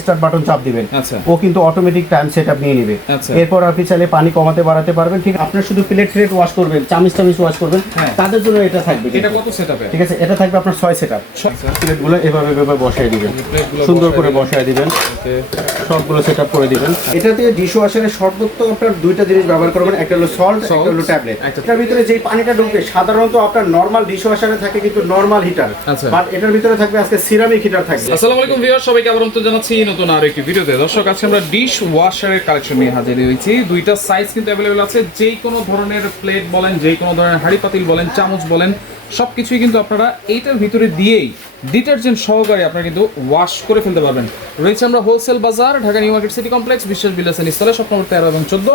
Start button চাপ দিবেন। আচ্ছা। ও কিন্তু অটোমেটিক টাইম সেট আপ নিয়ে নেবে। আচ্ছা। এরপর আপনি চাইলে পানি কমাতে বাড়াতে পারবেন। ঠিক আপনার শুধু প্লেট ট্রেট ওয়াশ করবেন চামিচ টামিচ ওয়াশ করবেন হ্যাঁ। তাদের জন্য এটা থাকবে এটা। কত সেটআপে ঠিক আছে এটা থাকবে আপনার ছয় সেট আপ প্লেটগুলো এভাবে এভাবে দিবেন। সুন্দর করে দিবেন। দিবেন। সবগুলো সেট আপ করে দিবেন। এটাতে ডিশ ওয়াশারের সর্বোত্তম আপনার দুইটা জিনিস ব্যবহার করবেন একটা হলো সল্ট একটা হলো ট্যাবলেট এটার ভিতরে যে পানিটা ঢুকবে সাধারণত আপনার নর্মাল ডিশ ওয়াশারে থাকে কিন্তু নর্মাল হিটার। বাট এটার ভিতরে থাকবে আজকে সিরামিক হিটার থাকবে। আসসালামু আলাইকুম ভিউয়ার সবাইকে আবার অন্তর জানাচ্ছি নতুন আর একটি ভিডিওতে। দর্শক, আজকে আমরা ডিশ ওয়াশারের কালেকশন নিয়ে হাজির হয়েছি। দুইটা সাইজ কিন্তু অ্যাভেলেবেল আছে। যে কোনো ধরনের প্লেট বলেন যে কোনো ধরনের হাড়ি পাতিল বলেন, চামচ বলেন সবকিছুই কিন্তু আপনারা এইটার ভিতরে দিয়েই ডিটারজেন্ট সহকারে আপনারা কিন্তু ওয়াশ করে ফেলতে পারবেন। রয়েছে আমরা হোলসেল বাজার Dhaka new market city complex বিশ্বাস বিলাসেন স্থলে স্বপ্ন নম্বর তেরো এবং চোদ্দ।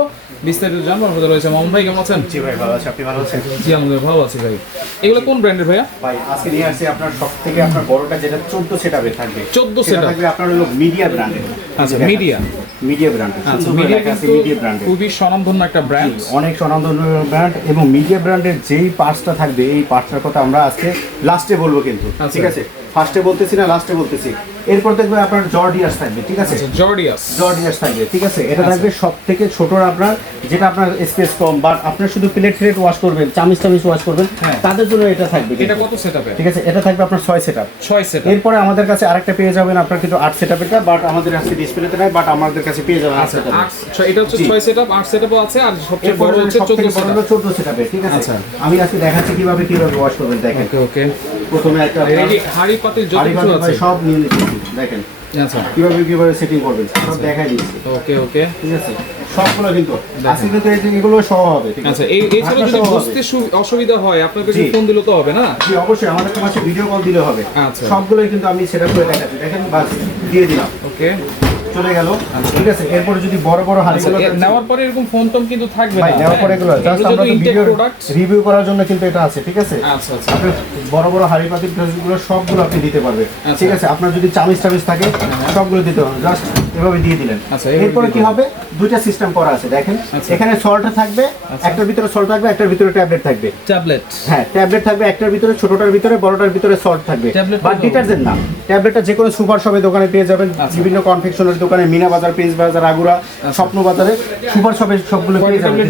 বিস্তারিত জানব আমাদের রয়েছে মোহাম্মদ ভাই কেমন আছেন? জি ভাই ভালো আছে। আপনি ভালো আছেন? জি আমাদের ভালো আছি ভাই। এগুলো কোন ব্র্যান্ডের ভাইয়া? ভাই আজকে নিয়ে আসছে আপনার সব থেকে আপনার বড়টা যেটা চোদ্দ সেটাপে থাকবে। 14 সেটা। থাকবে আপনার হলো মিডিয়া ব্র্যান্ডের আচ্ছা মিডিয়া মিডিয়া ব্র্যান্ড আচ্ছা মিডিয়া ব্র্যান্ডের খুবই স্বনামধন্য একটা ব্র্যান্ড অনেক স্বনামধন্য ব্র্যান্ড এবং মিডিয়া ব্র্যান্ডের যেই পার্টসটা থাকবে এই পার্টসটার কথা আমরা আজকে লাস্টে বলব কিন্তু আচ্ছা। ঠিক আছে ফার্স্টে বলতেছি না লাস্টে বলতেছি এরপর দেখবে আপনার জর্ডিয়াস থাকবে ঠিক আছে জর্ডিয়াস জর্ডিয়াস থাকবে ঠিক আছে এটা আচ্ছা। থাকবে সব থেকে ছোটর আপনার যেটা আপনার স্পেস কম বাট আপনার শুধু প্লেট ট্রেট ওয়াশ করবেন চামিচ টামিচ ওয়াশ করবেন হ্যাঁ। তাদের জন্য এটা থাকবে এটা। কত সেটআপে ঠিক আছে এটা থাকবে আপনার ছয় সেট ছয় সেট এরপরে আমাদের কাছে আরেকটা পেয়ে যাবেন আপনার কিন্তু আট সেট আপেরটা বাট আমাদের কাছে ডিসপ্লেতে নাই বাট আমাদের কাছে পেয়ে যাবেন আট আচ্ছা setup এর। ছয়- এটা হচ্ছে। ছয় সেটআপ আট সেটআপও আছে আর সবচেয়ে বড় হচ্ছে সবথেকে চোদ্দ বড় সেটআপ হলো 14 সেট ঠিক আছে আচ্ছা। আমি আজকে দেখাচ্ছি কীভাবে কীভাবে ওয়াশ করবেন দেখেন ওকে ওকে প্রথমে একটা হাড়ি পাতিল যত কিছু আছে। সব নিয়ে নিচ্ছি দেখেন। আচ্ছা। কীভাবে কীভাবে সেটিং করবেন সব দেখাই দিচ্ছি। ওকে ওকে। ঠিক আছে? সবগুলো কিন্তু আজকে কিন্তু এই এগুলো সহ হবে ঠিক আছে? আচ্ছা এই এছাড়া যদি বুঝতে অসুবিধা হয় আপনাকে জি। ফোন দিলে তো হবে না? জি অবশ্যই আমাদের কাছে ভিডিও কল দিলে হবে। আচ্ছা। সবগুলোই কিন্তু আমি সেটা করে দেখাচ্ছি। দেখেন বাস দিয়ে দিলাম। ওকে। চলে গেল। ঠিক আছে এরপরে যদি বড় বড় আচ্ছা হাঁড়িগুলো নেওয়ার পরে এরকম ফোন টোন কিন্তু থাকবে না। নেওয়ার পরে এগুলো জাস্ট আমরা তো ভিডিও রিভিউ করার জন্য কিন্তু এটা আছে ঠিক আছে? আচ্ছা আচ্ছা। বড় বড় হাড়ি পাতিলগুলো সবগুলো আপনি দিতে পারবেন আচ্ছা। ঠিক আছে? আপনার যদি চামিচ টামিচ থাকে সবগুলো দিতে পারবেন জাস্ট এভাবে দিয়ে দিলেন। আচ্ছা, এরপরে কি হবে? দুইটা সিস্টেম করা আছে দেখেন। আচ্ছা। এখানে সল্ট থাকবে একটার ভিতরে সল্ট থাকবে একটার ভিতরে ট্যাবলেট থাকবে। ট্যাবলেট হ্যাঁ ট্যাবলেট থাকবে একটার ভিতরে ছোটটার ভিতরে বড়টার ভিতরে সল্ট থাকবে। বা ডিটারজেন্ট না। ট্যাবলেটটা যে কোনো সুপার শপে দোকানে পেয়ে যাবেন আচ্ছা। বিভিন্ন কনফেকশনারি দোকানে মিনা বাজার প্রিন্স বাজার আগুরা স্বপ্ন বাজারে সুপার শপে সবগুলো পেয়ে যাবেন।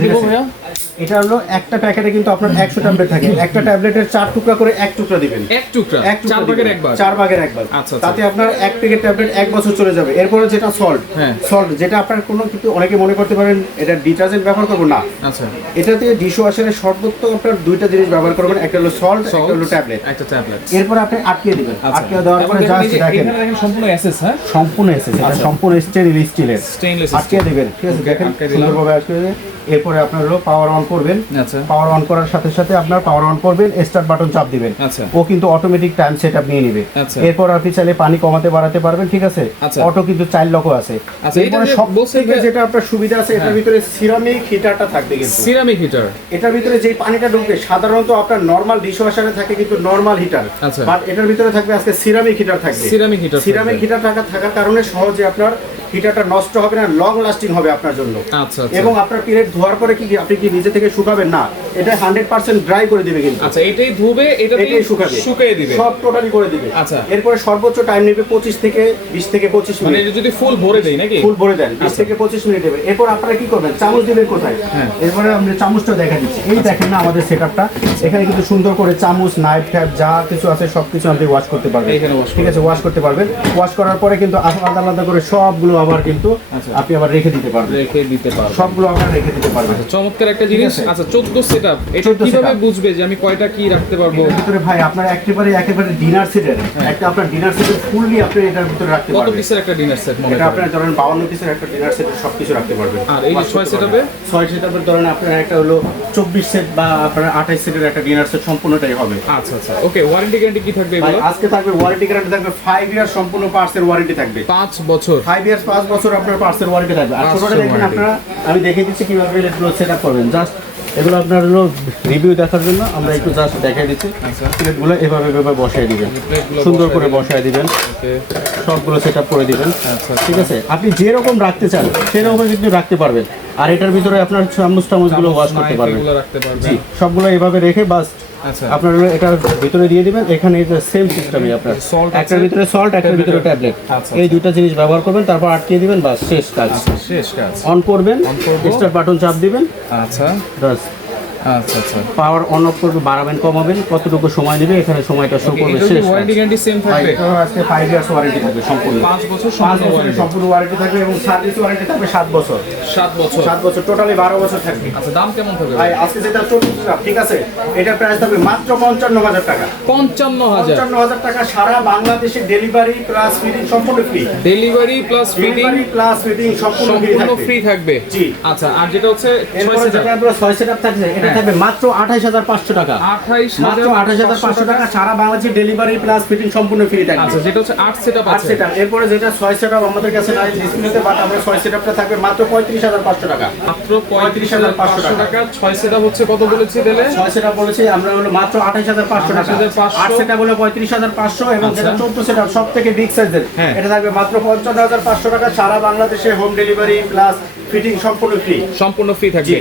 এটা হলো একটা প্যাকেটে কিন্তু আপনার একশো ট্যাবলেট থাকে। একটা ট্যাবলেটের চার টুকরা করে এক টুকরা দিবেন। এক টুকরা? এক চার ভাগের একবার? চার ভাগের একবার। আচ্ছা, আচ্ছা। তাতে আপনার এক প্যাকেট ট্যাবলেট এক বছর চলে যাবে। এরপরে যেটা সল্ট হ্যাঁ। সল্ট যেটা আপনার কোনো কিন্তু অনেকে মনে করতে পারেন এটা ডিটারজেন্ট ব্যবহার করব না। আচ্ছা। এটাতে ডিশ ওয়াশারের সর্বোত্তম আপনার দুইটা জিনিস ব্যবহার করবেন একটা হলো সল্ট একটা হলো ট্যাবলেট একটা ট্যাবলেট এরপর আপনি আটকিয়ে দিবেন। আচ্ছা। আটকিয়ে দেওয়ার পরে জাস্ট দেখেন। সম্পূর্ণ এসএস হ্যাঁ? সম্পূর্ণ এসেছে এটা আচ্ছা। সম্পূর্ণ স্টেনলেস স্টিলের স্টেইনলেস আটকিয়ে দিবেন ঠিক আছে? দেখেন আটকে। সুন্দরভাবে আটকে দিয়ে এরপরে আপনার হলো পাওয়ার অন করবেন। আচ্ছা। পাওয়ার অন করার সাথে সাথে আপনার পাওয়ার অন করবেন স্টার্ট বাটন চাপ দিবেন। আচ্ছা। ও কিন্তু অটোমেটিক টাইম সেট আপ নিয়ে নেবে। আচ্ছা। এরপর আপনি চাইলে পানি কমাতে বাড়াতে পারবেন ঠিক আছে? আচ্ছা। অটো কিন্তু চাইল্ড লকও আছে। আচ্ছা, এরপরে সব থেকে যেটা আপনার সুবিধা আছে এটার হ্যাঁ। ভিতরে সিরামিক হিটারটা থাকবে কিন্তু। সিরামিক হিটার এটার ভিতরে যে পানিটা ঢুকবে সাধারণত আপনার নর্মাল ডিশ ওয়াশারে থাকে কিন্তু নর্মাল হিটার আচ্ছা। বাট এটার ভিতরে থাকবে আজকে সিরামিক হিটার থাকবে। সিরামিক হিটার সিরামিক হিটার থাকা থাকার কারণে সহজে আপনার হিটারটা নষ্ট হবে না লং লাস্টিং হবে আপনার জন্য। আচ্ছা আচ্ছা। এবং আপনার পিরিয়ড ধোয়ার পরে কি আপনি কি নিজে থেকে শুকাবেন? না এটা হান্ড্রেড পার্সেন্ট ড্রাই করে দিবে কিন্তু। আচ্ছা এটাই ধুবে এটাই শুকাবে। শুকিয়ে দিবে। সব টোটালি করে দিবে। আচ্ছা। এরপরে সর্বোচ্চ টাইম নেবে পঁচিশ থেকে বিশ থেকে পঁচিশ মানে মিনিট। যদি ফুল ভরে দেই নাকি? ফুল ভরে দেন বিশ আচ্ছা। থেকে পঁচিশ মিনিট দেবে। এরপর আপনারা কি করবেন? চামচ দিবেন কোথায়? হ্যাঁ। এরপরে আমরা চামচটা দেখা দিচ্ছি। এই দেখেন না আমাদের সেট এখানে কিন্তু সুন্দর করে চামচ নাইফ ট্যাপ যা কিছু আছে সব কিছু আপনি ওয়াশ করতে পারবেন। ঠিক আছে ওয়াশ করতে পারবেন। ওয়াশ করার পরে কিন্তু আলাদা আলাদা করে সবগুলো আবার কিন্তু আচ্ছা। আপনি আবার রেখে দিতে পারবেন। রেখে দিতে পারব সবগুলো আবার রেখে দিতে পারবেন। চমৎকার একটা জিনিস। আচ্ছা 14 সেটআপ এটা কীভাবে বুঝবে যে আমি কয়টা কি রাখতে পারব? ভিতরে ভাই আপনার একেবারে একেবারে ডিনার সেটের একটা আপনার ডিনার সেটের ফুললি আপনি এটার ভিতরে রাখতে কত পিসের একটা ডিনার সেট মনে এটা আপনার ধরেন বাউন্ন পিসের একটা ডিনার সেট সব কিছু রাখতে পারবেন। আর এই যে Wash ছয় করতে setup-এ? পারবেন। ছয় সেটআপের ধরেন আপনার একটা হলো চব্বিশ সেট বা আপনার আঠাশ সেটের একটা ডিনার সেট সম্পূর্ণটাই হবে। আচ্ছা আচ্ছা। ওকে ওয়ারেন্টি গ্যারান্টি কি থাকবে এগুলো? আজকে থাকবে ওয়ারেন্টি গ্যারান্টি থাকবে ফাইভ ইয়ার সম্পূর্ণ পার্সের ওয়ারেন্টি থাকবে। 5 বছর। ফাইভ ইয়ার্স পাঁচ বছর আপনার পার্সের ওয়ারেন্টি থাকবে। আর ছোটটা দেখবেন আপনারা আমি দেখিয়ে দিচ্ছি কীভাবে সেট আপ করবেন। জাস্ট এগুলো আপনার হলো রিভিউ দেখার জন্য আমরা একটু জাস্ট দেখাই দিচ্ছি। আচ্ছা। প্লেটগুলো এভাবে এভাবে বসাই দিবেন। সুন্দর করে বসায় বসায় দিবেন। সবগুলো সেট আপ করে দিবেন। আচ্ছা। ঠিক আছে? আপনি যেরকম রাখতে চান সেরকম কিন্তু রাখতে পারবেন। আর এটার ভিতরে আপনার চামচ টামচগুলো ওয়াশ করতে পারবেন। জি সবগুলো এভাবে রেখে বাস আচ্ছা আপনার এটা ভিতরে দিয়ে দিবেন এখানে সেম সিস্টেমই আপনার। একটার ভিতরে সল্ট একটার ভিতরে ট্যাবলেট আচ্ছা, এই দুটো জিনিস ব্যবহার করবেন তারপর আটকিয়ে দিবেন বাস শেষ কাজ। শেষ কাজ। অন করবেন করব। বাটন চাপ দিবেন। আচ্ছা। বাস আচ্ছা আচ্ছা। পাওয়ার অন অফ করবে বাড়াবেন কমাবেন কতটুকু সময় নেবে এখানে সময়টা শো করবে শেষ ওয়ারেন্টি গ্যারান্টি সেম থাকবে আজকে ফাইভ ইয়ার্স ওয়ারেন্টি থাকবে সম্পূর্ণ। পাঁচ বছর সম্পূর্ণ ওয়ারেন্টি থাকবে এবং সার্ভিস ওয়ারেন্টি থাকবে সাত বছর। সাত বছর। সাত বছর টোটালি বারো বছর থাকবে। আচ্ছা দাম কেমন থাকবে ভাই? আজকে যেটা চল্লিশ গ্রাম ঠিক আছে এটার প্রাইস থাকবে মাত্র পঞ্চান্ন হাজার টাকা। পঞ্চান্ন হাজার। পঞ্চান্ন হাজার টাকা সারা বাংলাদেশে ডেলিভারি প্লাস ফিটিং সম্পূর্ণ free delivery plus fitting plus fitting সম্পূর্ণ ফ্রি থাকবে। জি। আচ্ছা আর যেটা হচ্ছে ছয় এরপরে সিটার যেটা আপনার ছয় সেটআপ থাকছে এটা। থাকবে মাত্র আঠাইশ হাজার পাঁচশো টাকা। আঠাইশ মাত্র আঠাশ হাজার পাঁচশো টাকা সারা বাংলাদেশে ডেলিভারি প্লাস ফিটিং সম্পূর্ণ ফ্রি থাকবে। আচ্ছা যেটা হচ্ছে আট সেট আট আছে। এরপরে যেটা ছয় সেটআপ আমাদের কাছে নাই ডিসপ্লেতে বাট আমরা ছয় সেটআপটা থাকবে মাত্র পঁয়ত্রিশ হাজার পাঁচশো টাকা। মাত্র পঁয়ত্রিশ হাজার পাঁচশো টাকা। ছয় সেট হচ্ছে কত বলেছি দিলে ছয় সেটআপ বলেছি আমরা হলো মাত্র আঠাশ হাজার পাঁচশো টাকা। 28,500 আট সেটআপ হলো পঁয়ত্রিশ হাজার পাঁচশো এবং আচ্ছা। যেটা চোদ্দ সেটআপ সব থেকে বিগ সাইজের হ্যাঁ। এটা থাকবে মাত্র পঞ্চান্ন হাজার পাঁচশো টাকা। সারা বাংলাদেশে হোম ডেলিভারি প্লাস ফিটিং সম্পূর্ণ ফ্রি সম্পূর্ণ ফ্রি থাকবে।